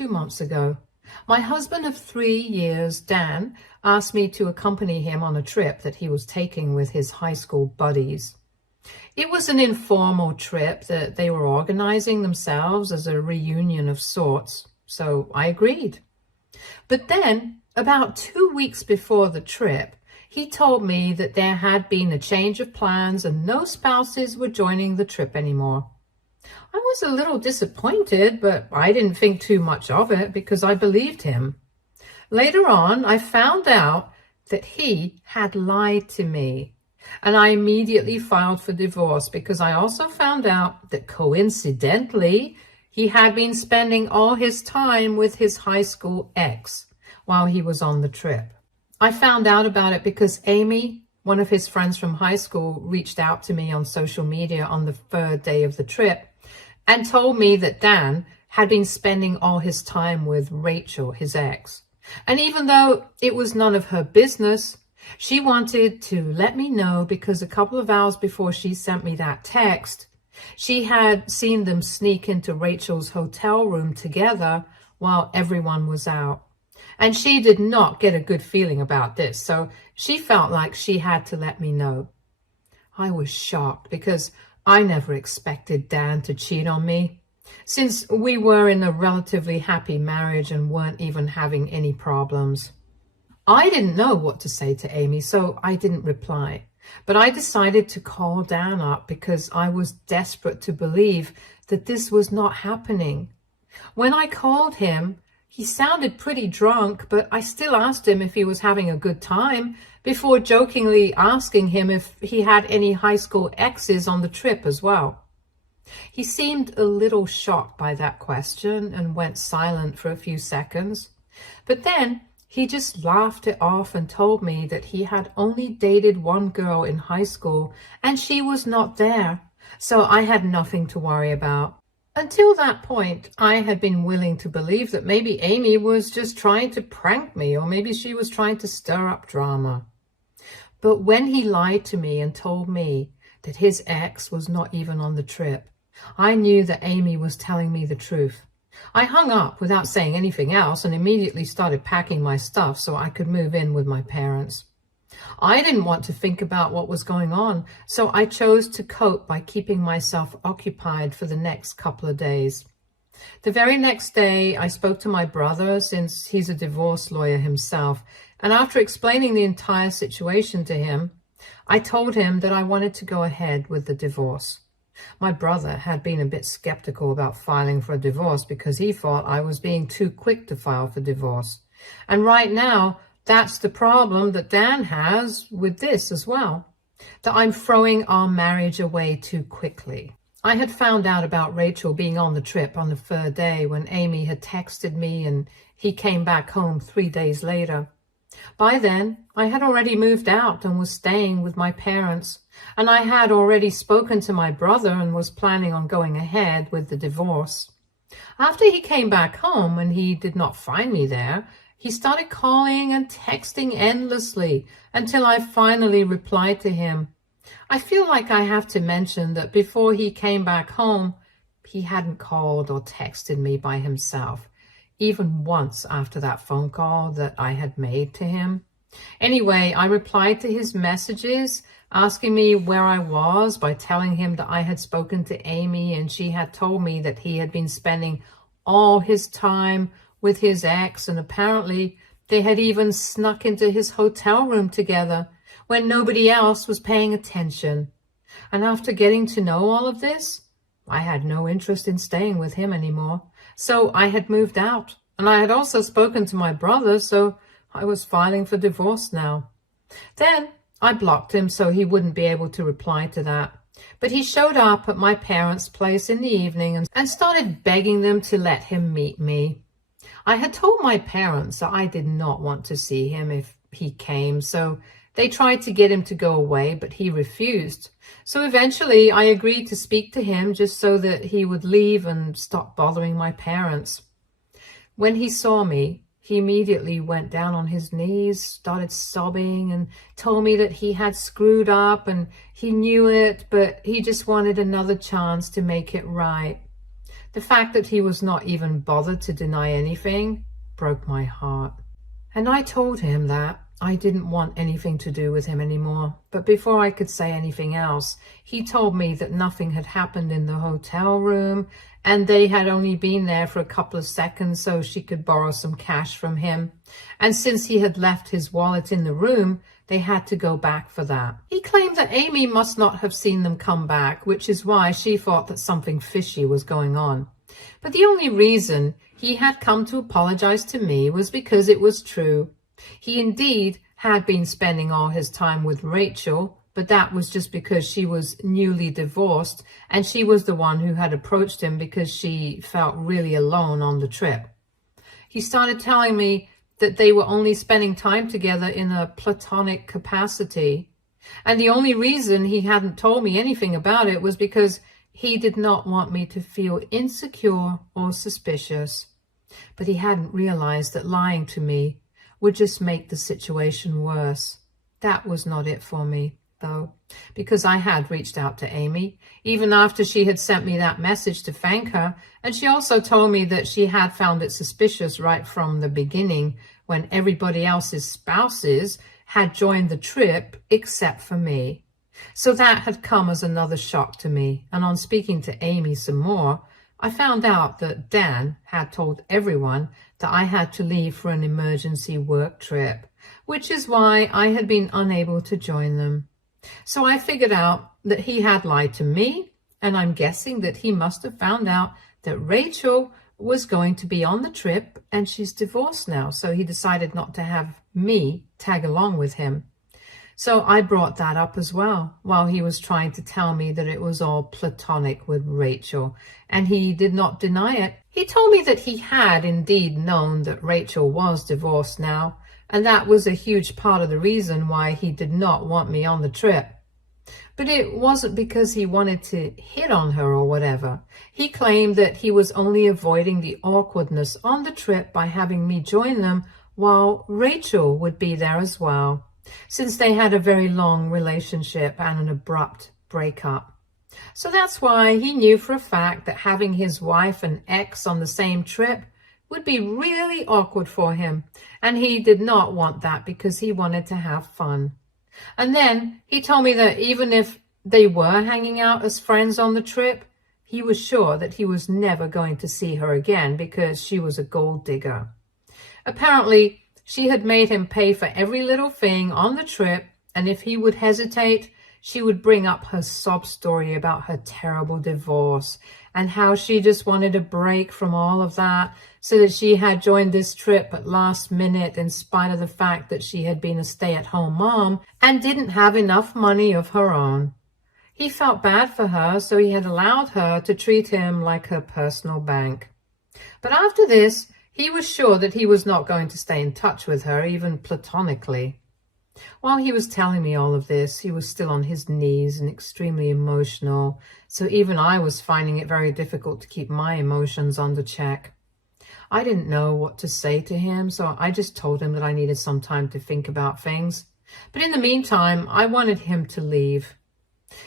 2 months ago. My husband of 3 years, Dan, asked me to accompany him on a trip that he was taking with his high school buddies. It was an informal trip that they were organizing themselves as a reunion of sorts, so I agreed. But then, about 2 weeks before the trip, he told me that there had been a change of plans and no spouses were joining the trip anymore. I was a little disappointed, but I didn't think too much of it because I believed him. Later on, I found out that he had lied to me, and I immediately filed for divorce because I also found out that coincidentally, he had been spending all his time with his high school ex while he was on the trip. I found out about it because Amy, one of his friends from high school, reached out to me on social media on the third day of the trip and told me that Dan had been spending all his time with Rachel, his ex. And even though it was none of her business, she wanted to let me know because a couple of hours before she sent me that text, she had seen them sneak into Rachel's hotel room together while everyone was out. And she did not get a good feeling about this, so she felt like she had to let me know. I was shocked because I never expected Dan to cheat on me, since we were in a relatively happy marriage and weren't even having any problems. I didn't know what to say to Amy, so I didn't reply. But I decided to call Dan up because I was desperate to believe that this was not happening. When I called him, he sounded pretty drunk, but I still asked him if he was having a good time before jokingly asking him if he had any high school exes on the trip as well. He seemed a little shocked by that question and went silent for a few seconds. But then he just laughed it off and told me that he had only dated one girl in high school and she was not there, so I had nothing to worry about. Until that point, I had been willing to believe that maybe Amy was just trying to prank me, or maybe she was trying to stir up drama. But when he lied to me and told me that his ex was not even on the trip, I knew that Amy was telling me the truth. I hung up without saying anything else and immediately started packing my stuff so I could move in with my parents. I didn't want to think about what was going on, so I chose to cope by keeping myself occupied for the next couple of days. The very next day, I spoke to my brother, since he's a divorce lawyer himself, and after explaining the entire situation to him, I told him that I wanted to go ahead with the divorce. My brother had been a bit skeptical about filing for a divorce because he thought I was being too quick to file for divorce. And right now, that's the problem that Dan has with this as well, that I'm throwing our marriage away too quickly. I had found out about Rachel being on the trip on the third day when Amy had texted me and he came back home 3 days later. By then, I had already moved out and was staying with my parents, and I had already spoken to my brother and was planning on going ahead with the divorce. After he came back home and he did not find me there, he started calling and texting endlessly until I finally replied to him. I feel like I have to mention that before he came back home, he hadn't called or texted me by himself, even once after that phone call that I had made to him. Anyway, I replied to his messages asking me where I was by telling him that I had spoken to Amy and she had told me that he had been spending all his time with his ex, and apparently they had even snuck into his hotel room together when nobody else was paying attention. And after getting to know all of this, I had no interest in staying with him anymore. So I had moved out, and I had also spoken to my brother, so I was filing for divorce now. Then I blocked him so he wouldn't be able to reply to that. But he showed up at my parents' place in the evening and started begging them to let him meet me. I had told my parents that I did not want to see him if he came, so they tried to get him to go away, but he refused. So eventually I agreed to speak to him just so that he would leave and stop bothering my parents. When he saw me, he immediately went down on his knees, started sobbing, and told me that he had screwed up and he knew it, but he just wanted another chance to make it right. The fact that he was not even bothered to deny anything broke my heart. And I told him that I didn't want anything to do with him anymore. But before I could say anything else, he told me that nothing had happened in the hotel room and they had only been there for a couple of seconds so she could borrow some cash from him. And since he had left his wallet in the room, they had to go back for that. He claimed that Amy must not have seen them come back, which is why she thought that something fishy was going on. But the only reason he had come to apologize to me was because it was true. He indeed had been spending all his time with Rachel, but that was just because she was newly divorced and she was the one who had approached him because she felt really alone on the trip. He started telling me that they were only spending time together in a platonic capacity. And the only reason he hadn't told me anything about it was because he did not want me to feel insecure or suspicious. But he hadn't realized that lying to me would just make the situation worse. That was not it for me, though, because I had reached out to Amy, even after she had sent me that message to thank her, and she also told me that she had found it suspicious right from the beginning when everybody else's spouses had joined the trip except for me. So that had come as another shock to me, and on speaking to Amy some more, I found out that Dan had told everyone that I had to leave for an emergency work trip, which is why I had been unable to join them. So I figured out that he had lied to me, and I'm guessing that he must have found out that Rachel was going to be on the trip and she's divorced now, so he decided not to have me tag along with him. So I brought that up as well while he was trying to tell me that it was all platonic with Rachel, and he did not deny it. He told me that he had indeed known that Rachel was divorced now, and that was a huge part of the reason why he did not want me on the trip. But it wasn't because he wanted to hit on her or whatever. He claimed that he was only avoiding the awkwardness on the trip by having me join them while Rachel would be there as well, since they had a very long relationship and an abrupt breakup. So that's why he knew for a fact that having his wife and ex on the same trip would be really awkward for him, and he did not want that because he wanted to have fun. And then he told me that even if they were hanging out as friends on the trip, he was sure that he was never going to see her again because she was a gold digger. Apparently, she had made him pay for every little thing on the trip, and if he would hesitate, she would bring up her sob story about her terrible divorce and how she just wanted a break from all of that, so that she had joined this trip at last minute in spite of the fact that she had been a stay-at-home mom and didn't have enough money of her own. He felt bad for her, so he had allowed her to treat him like her personal bank. But after this, he was sure that he was not going to stay in touch with her, even platonically. While he was telling me all of this, he was still on his knees and extremely emotional, so even I was finding it very difficult to keep my emotions under check. I didn't know what to say to him, so I just told him that I needed some time to think about things. But in the meantime, I wanted him to leave.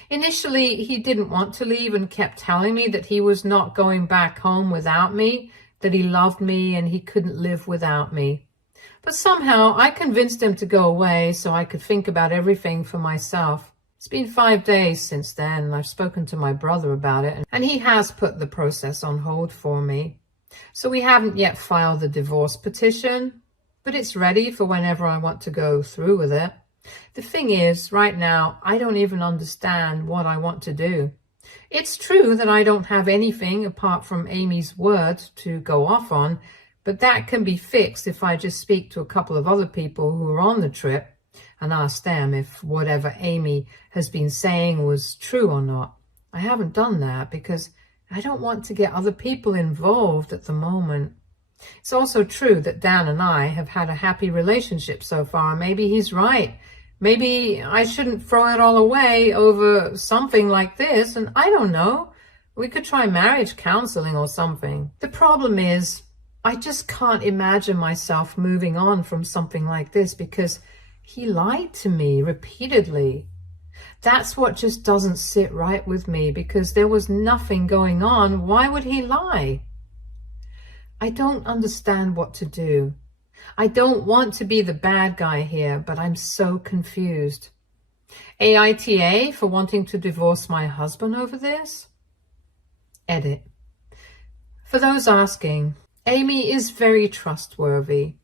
Initially, he didn't want to leave and kept telling me that he was not going back home without me, that he loved me and he couldn't live without me. But somehow I convinced him to go away so I could think about everything for myself. It's been 5 days since then, and I've spoken to my brother about it, and he has put the process on hold for me. So we haven't yet filed the divorce petition, but it's ready for whenever I want to go through with it. The thing is, right now, I don't even understand what I want to do. It's true that I don't have anything apart from Amy's word to go off on, but that can be fixed if I just speak to a couple of other people who are on the trip and ask them if whatever Amy has been saying was true or not. I haven't done that because I don't want to get other people involved at the moment. It's also true that Dan and I have had a happy relationship so far. Maybe he's right. Maybe I shouldn't throw it all away over something like this, and I don't know. We could try marriage counseling or something. The problem is, I just can't imagine myself moving on from something like this because he lied to me repeatedly. That's what just doesn't sit right with me, because there was nothing going on. Why would he lie? I don't understand what to do. I don't want to be the bad guy here, but I'm so confused. AITA for wanting to divorce my husband over this? Edit. For those asking, Amy is very trustworthy.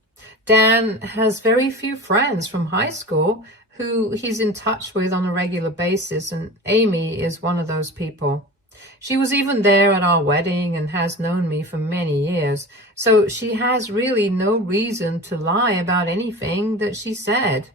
Dan has very few friends from high school who he's in touch with on a regular basis, and Amy is one of those people. She was even there at our wedding and has known me for many years, so she has really no reason to lie about anything that she said.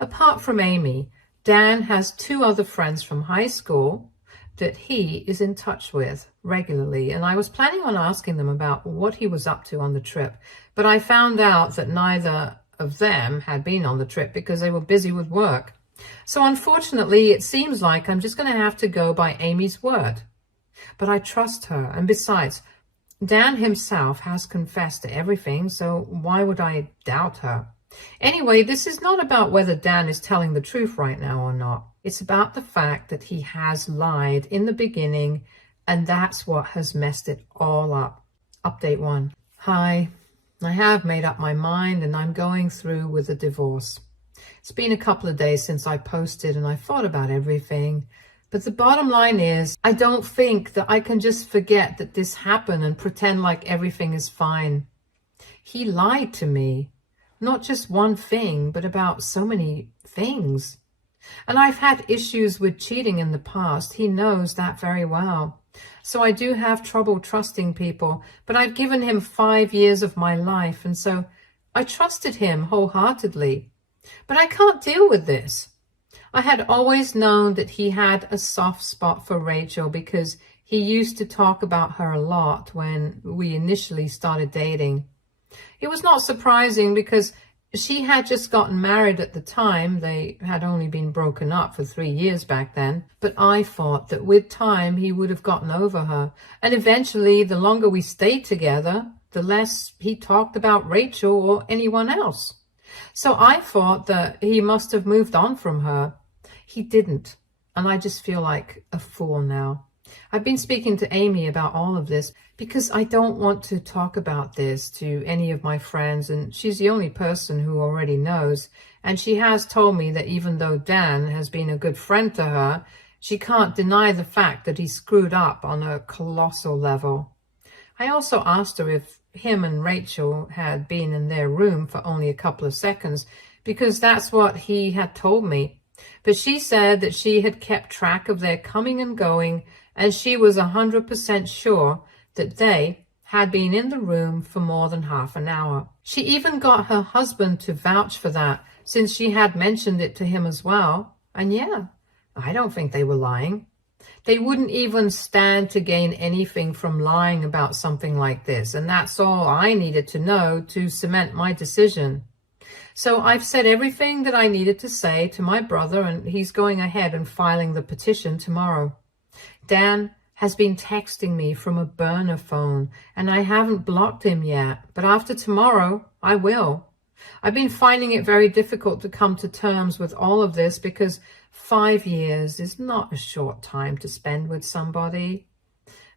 Apart from Amy, Dan has 2 other friends from high school that he is in touch with regularly, and I was planning on asking them about what he was up to on the trip, but I found out that neither of them had been on the trip because they were busy with work. So unfortunately, it seems like I'm just going to have to go by Amy's word. But I trust her, and besides, Dan himself has confessed to everything, so why would I doubt her? Anyway, this is not about whether Dan is telling the truth right now or not. It's about the fact that he has lied in the beginning, and that's what has messed it all up. Update 1. Hi, I have made up my mind and I'm going through with the divorce. It's been a couple of days since I posted and I thought about everything. But the bottom line is, I don't think that I can just forget that this happened and pretend like everything is fine. He lied to me. Not just one thing, but about so many things. And I've had issues with cheating in the past. He knows that very well. So I do have trouble trusting people, but I've given him 5 years of my life, and so I trusted him wholeheartedly. But I can't deal with this. I had always known that he had a soft spot for Rachel because he used to talk about her a lot when we initially started dating. It was not surprising because she had just gotten married at the time. They had only been broken up for 3 years back then. But I thought that with time he would have gotten over her. And eventually, the longer we stayed together, the less he talked about Rachel or anyone else. So I thought that he must have moved on from her. He didn't. And I just feel like a fool now. I've been speaking to Amy about all of this because I don't want to talk about this to any of my friends, and she's the only person who already knows. And she has told me that even though Dan has been a good friend to her, she can't deny the fact that he screwed up on a colossal level. I also asked her if him and Rachel had been in their room for only a couple of seconds, because that's what he had told me. But she said that she had kept track of their coming and going, and she was 100% sure that they had been in the room for more than half an hour. She even got her husband to vouch for that, since she had mentioned it to him as well. And yeah, I don't think they were lying. They wouldn't even stand to gain anything from lying about something like this, and that's all I needed to know to cement my decision. So I've said everything that I needed to say to my brother, and he's going ahead and filing the petition tomorrow. Dan has been texting me from a burner phone, and I haven't blocked him yet, but after tomorrow, I will. I've been finding it very difficult to come to terms with all of this because 5 years is not a short time to spend with somebody.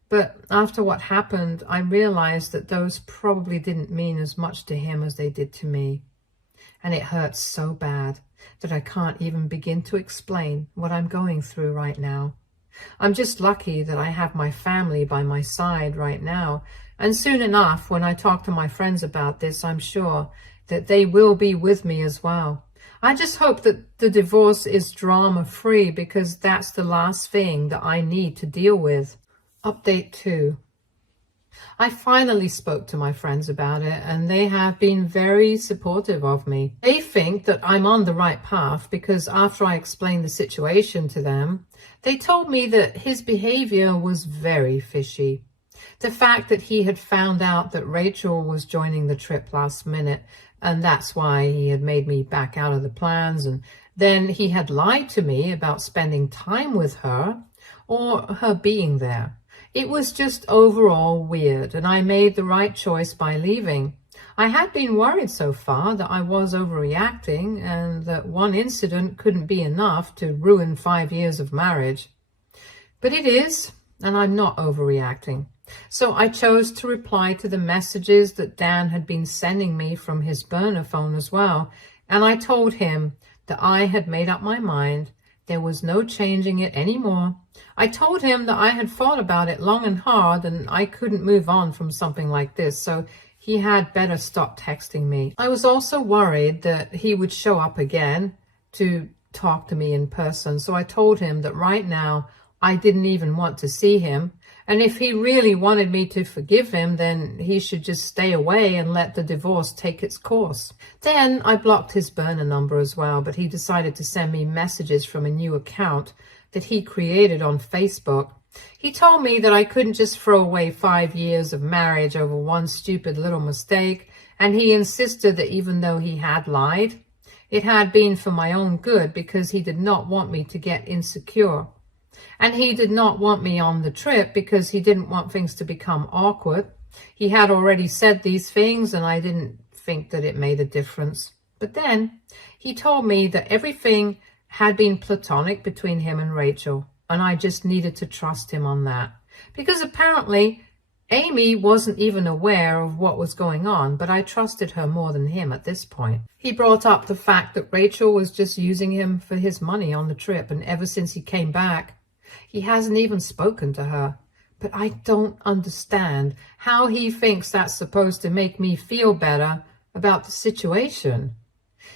But after what happened, I realized that those probably didn't mean as much to him as they did to me. And it hurts so bad that I can't even begin to explain what I'm going through right now. I'm just lucky that I have my family by my side right now, and soon enough, when I talk to my friends about this, I'm sure that they will be with me as well. I just hope that the divorce is drama-free, because that's the last thing that I need to deal with. Update 2. I finally spoke to my friends about it, and they have been very supportive of me. They think that I'm on the right path because after I explained the situation to them, they told me that his behavior was very fishy. The fact that he had found out that Rachel was joining the trip last minute, and that's why he had made me back out of the plans, and then he had lied to me about spending time with her or her being there. It was just overall weird, and I made the right choice by leaving. I had been worried so far that I was overreacting and that one incident couldn't be enough to ruin 5 years of marriage. But it is, and I'm not overreacting. So I chose to reply to the messages that Dan had been sending me from his burner phone as well, and I told him that I had made up my mind. There was no changing it anymore. I told him that I had thought about it long and hard and I couldn't move on from something like this, so he had better stop texting me. I was also worried that he would show up again to talk to me in person, so I told him that right now I didn't even want to see him, and if he really wanted me to forgive him, then he should just stay away and let the divorce take its course. Then I blocked his burner number as well, but he decided to send me messages from a new account that he created on Facebook. He told me that I couldn't just throw away 5 years of marriage over one stupid little mistake, and he insisted that even though he had lied, it had been for my own good because he did not want me to get insecure. And he did not want me on the trip because he didn't want things to become awkward. He had already said these things and I didn't think that it made a difference. But then he told me that everything had been platonic between him and Rachel, and I just needed to trust him on that. Because apparently Amy wasn't even aware of what was going on, but I trusted her more than him at this point. He brought up the fact that Rachel was just using him for his money on the trip, and ever since he came back, he hasn't even spoken to her. But I don't understand how he thinks that's supposed to make me feel better about the situation.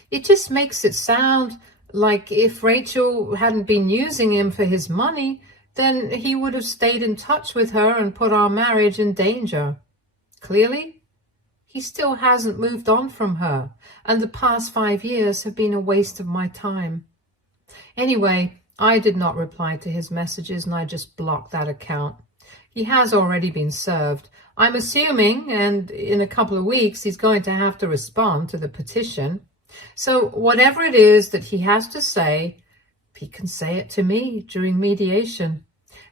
It just makes it sound like if Rachel hadn't been using him for his money, then he would have stayed in touch with her and put our marriage in danger. Clearly, he still hasn't moved on from her, and the past 5 years have been a waste of my time. Anyway, I did not reply to his messages and I just blocked that account. He has already been served. I'm assuming, and in a couple of weeks, he's going to have to respond to the petition. So whatever it is that he has to say, he can say it to me during mediation.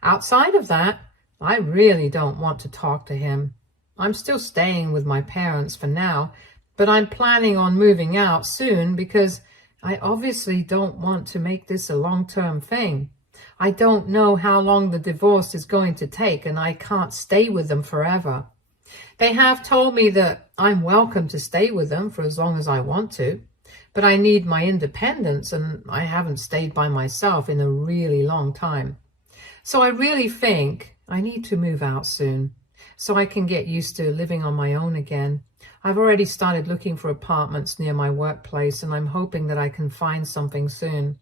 Outside of that, I really don't want to talk to him. I'm still staying with my parents for now, but I'm planning on moving out soon because I obviously don't want to make this a long-term thing. I don't know how long the divorce is going to take, and I can't stay with them forever. They have told me that I'm welcome to stay with them for as long as I want to, but I need my independence, and I haven't stayed by myself in a really long time. So I really think I need to move out soon so I can get used to living on my own again. I've already started looking for apartments near my workplace, and I'm hoping that I can find something soon.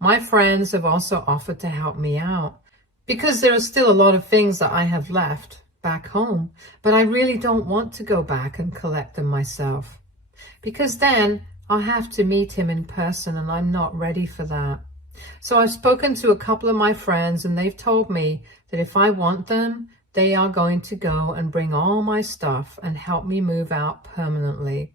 My friends have also offered to help me out because there are still a lot of things that I have left back home, but I really don't want to go back and collect them myself because then I'll have to meet him in person, and I'm not ready for that. So I've spoken to a couple of my friends, and they've told me that if I want them, they are going to go and bring all my stuff and help me move out permanently.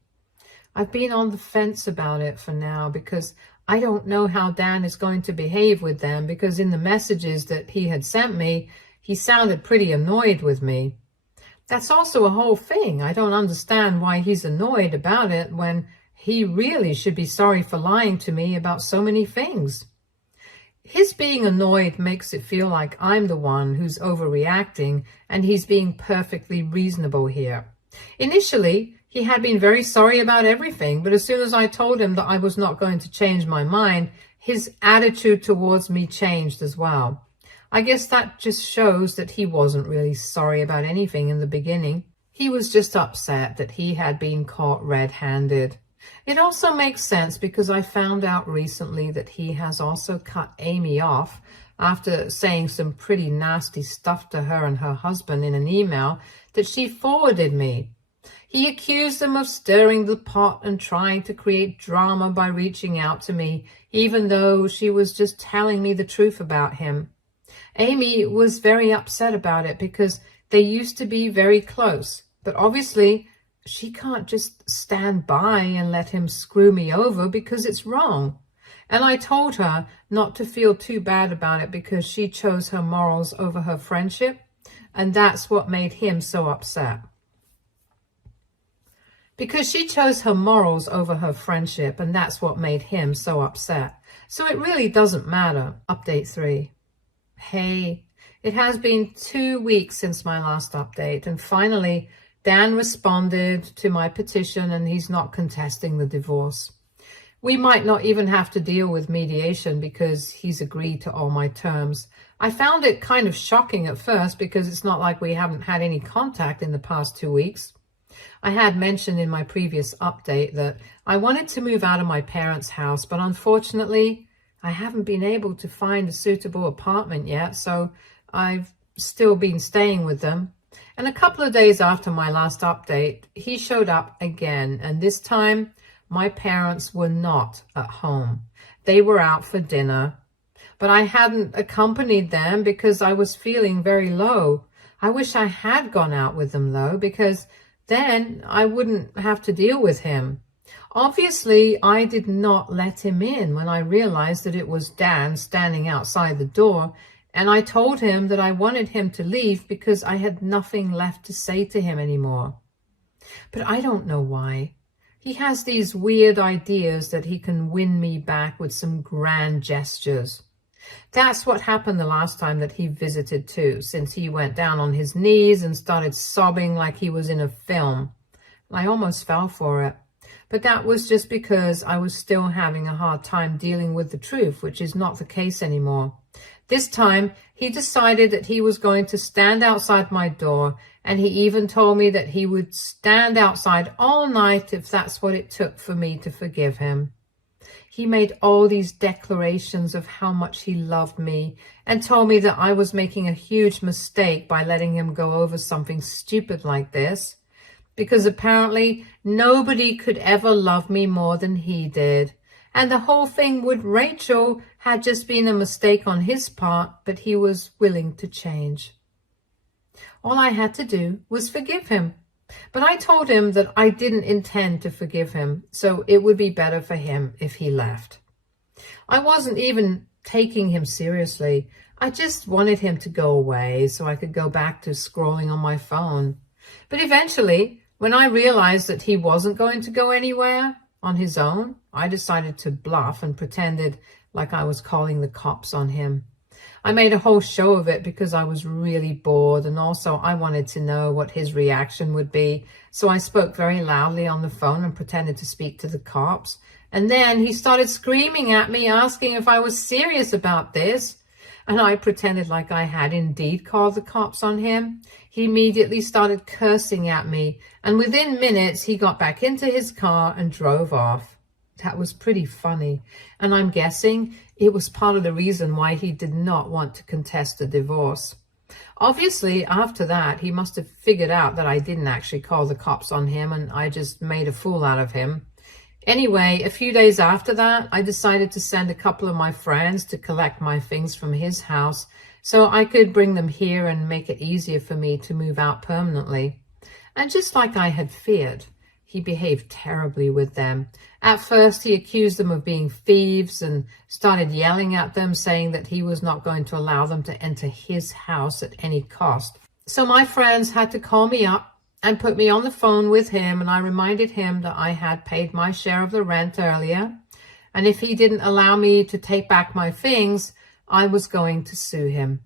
I've been on the fence about it for now because I don't know how Dan is going to behave with them, because in the messages that he had sent me, he sounded pretty annoyed with me. That's also a whole thing. I don't understand why he's annoyed about it when he really should be sorry for lying to me about so many things. His being annoyed makes it feel like I'm the one who's overreacting and he's being perfectly reasonable here. Initially, he had been very sorry about everything, but as soon as I told him that I was not going to change my mind, his attitude towards me changed as well. I guess that just shows that he wasn't really sorry about anything in the beginning. He was just upset that he had been caught red-handed. It also makes sense because I found out recently that he has also cut Amy off after saying some pretty nasty stuff to her and her husband in an email that she forwarded me. He accused them of stirring the pot and trying to create drama by reaching out to me, even though she was just telling me the truth about him. Amy was very upset about it because they used to be very close, but obviously she can't just stand by and let him screw me over because it's wrong. And I told her not to feel too bad about it because she chose her morals over her friendship, and that's what made him so upset. because she chose her morals over her friendship, and that's what made him so upset. So it really doesn't matter. Update 3. Hey, it has been 2 weeks since my last update, and finally Dan responded to my petition and he's not contesting the divorce. We might not even have to deal with mediation because he's agreed to all my terms. I found it kind of shocking at first because it's not like we haven't had any contact in the past 2 weeks. I had mentioned in my previous update that I wanted to move out of my parents' house, but unfortunately, I haven't been able to find a suitable apartment yet, so I've still been staying with them. And a couple of days after my last update, he showed up again, and this time my parents were not at home. They were out for dinner, but I hadn't accompanied them because I was feeling very low. I wish I had gone out with them though, because then I wouldn't have to deal with him. Obviously, I did not let him in when I realized that it was Dan standing outside the door, and I told him that I wanted him to leave because I had nothing left to say to him anymore. But I don't know why. He has these weird ideas that he can win me back with some grand gestures. That's what happened the last time that he visited too, since he went down on his knees and started sobbing like he was in a film. I almost fell for it. But that was just because I was still having a hard time dealing with the truth, which is not the case anymore. This time, he decided that he was going to stand outside my door, and he even told me that he would stand outside all night if that's what it took for me to forgive him. He made all these declarations of how much he loved me and told me that I was making a huge mistake by letting him go over something stupid like this, because apparently nobody could ever love me more than he did. And the whole thing with Rachel had just been a mistake on his part, but he was willing to change. All I had to do was forgive him. But I told him that I didn't intend to forgive him, so it would be better for him if he left. I wasn't even taking him seriously. I just wanted him to go away so I could go back to scrolling on my phone. But eventually, when I realized that he wasn't going to go anywhere on his own, I decided to bluff and pretended like I was calling the cops on him. I made a whole show of it because I was really bored, and also I wanted to know what his reaction would be. So I spoke very loudly on the phone and pretended to speak to the cops. And then he started screaming at me, asking if I was serious about this. And I pretended like I had indeed called the cops on him. He immediately started cursing at me, and within minutes he got back into his car and drove off. That was pretty funny, and I'm guessing it was part of the reason why he did not want to contest the divorce. Obviously, after that, he must have figured out that I didn't actually call the cops on him and I just made a fool out of him. Anyway, a few days after that, I decided to send a couple of my friends to collect my things from his house so I could bring them here and make it easier for me to move out permanently. And just like I had feared, he behaved terribly with them. At first, he accused them of being thieves and started yelling at them, saying that he was not going to allow them to enter his house at any cost. So my friends had to call me up and put me on the phone with him, and I reminded him that I had paid my share of the rent earlier, and if he didn't allow me to take back my things, I was going to sue him.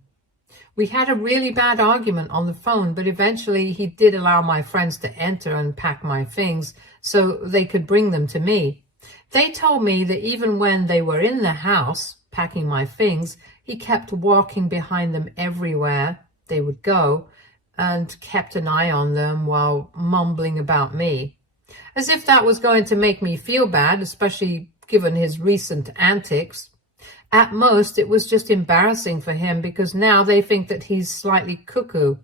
We had a really bad argument on the phone, but eventually he did allow my friends to enter and pack my things so they could bring them to me. They told me that even when they were in the house packing my things, he kept walking behind them everywhere they would go and kept an eye on them while mumbling about me, as if that was going to make me feel bad, especially given his recent antics. At most, it was just embarrassing for him because now they think that he's slightly cuckoo.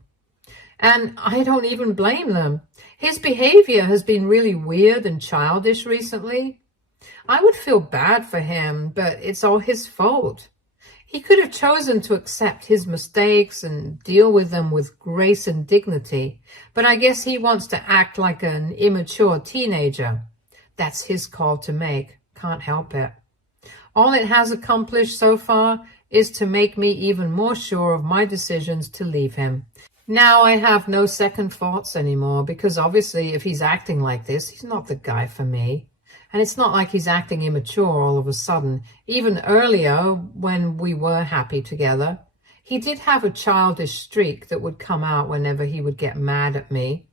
And I don't even blame them. His behavior has been really weird and childish recently. I would feel bad for him, but it's all his fault. He could have chosen to accept his mistakes and deal with them with grace and dignity, but I guess he wants to act like an immature teenager. That's his call to make. Can't help it. All it has accomplished so far is to make me even more sure of my decisions to leave him. Now I have no second thoughts anymore, because obviously if he's acting like this, he's not the guy for me. And it's not like he's acting immature all of a sudden. Even earlier, when we were happy together, he did have a childish streak that would come out whenever he would get mad at me.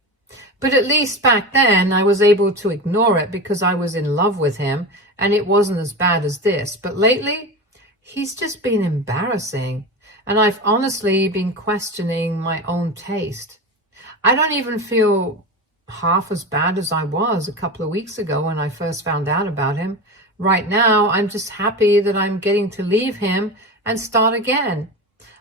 But at least back then I was able to ignore it because I was in love with him and it wasn't as bad as this. But lately, he's just been embarrassing. And I've honestly been questioning my own taste. I don't even feel half as bad as I was a couple of weeks ago when I first found out about him. Right now, I'm just happy that I'm getting to leave him and start again.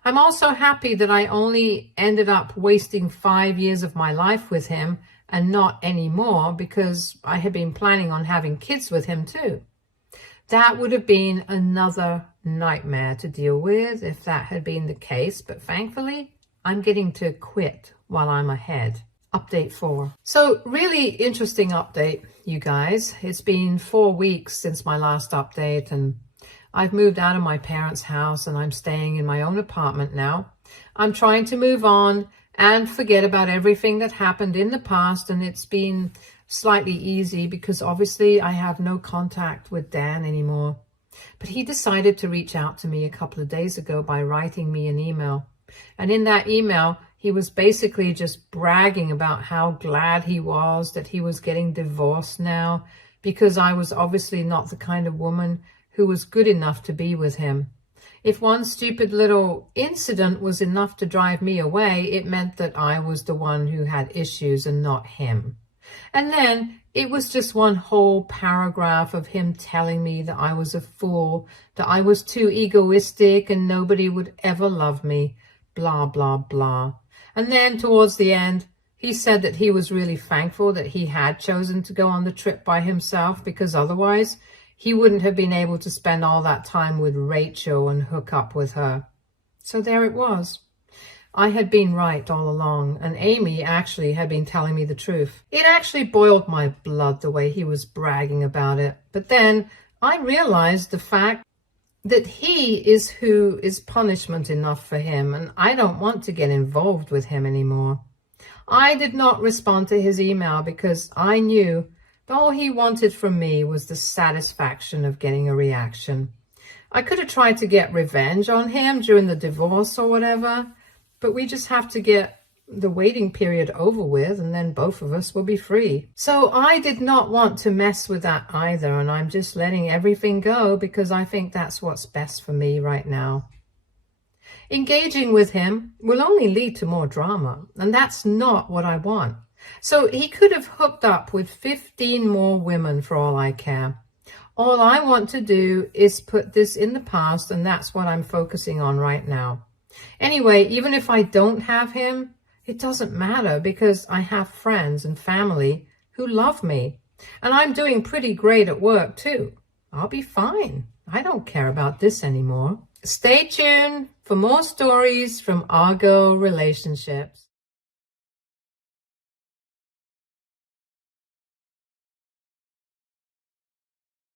I'm also happy that I only ended up wasting 5 years of my life with him and not any more, because I had been planning on having kids with him too. That would have been another nightmare to deal with if that had been the case, but thankfully, I'm getting to quit while I'm ahead. Update 4. So really interesting update, you guys. It's been 4 weeks since my last update, and I've moved out of my parents' house and I'm staying in my own apartment now. I'm trying to move on and forget about everything that happened in the past, and it's been slightly easy because obviously I have no contact with Dan anymore. But he decided to reach out to me a couple of days ago by writing me an email. And in that email, he was basically just bragging about how glad he was that he was getting divorced now, because I was obviously not the kind of woman who was good enough to be with him. If one stupid little incident was enough to drive me away, it meant that I was the one who had issues and not him. And then it was just one whole paragraph of him telling me that I was a fool, that I was too egoistic and nobody would ever love me, blah, blah, blah. And then towards the end, he said that he was really thankful that he had chosen to go on the trip by himself, because otherwise he wouldn't have been able to spend all that time with Rachel and hook up with her. So there it was. I had been right all along, and Amy actually had been telling me the truth. It actually boiled my blood the way he was bragging about it. But then I realized the fact that he is who is punishment enough for him, and I don't want to get involved with him anymore. I did not respond to his email because I knew that all he wanted from me was the satisfaction of getting a reaction. I could have tried to get revenge on him during the divorce or whatever, but we just have to get the waiting period over with, and then both of us will be free. So I did not want to mess with that either, and I'm just letting everything go because I think that's what's best for me right now. Engaging with him will only lead to more drama, and that's not what I want. So he could have hooked up with 15 more women for all I care. All I want to do is put this in the past, and that's what I'm focusing on right now. Anyway, even if I don't have him, it doesn't matter because I have friends and family who love me. And I'm doing pretty great at work too. I'll be fine. I don't care about this anymore. Stay tuned for more stories from Argo Relationships.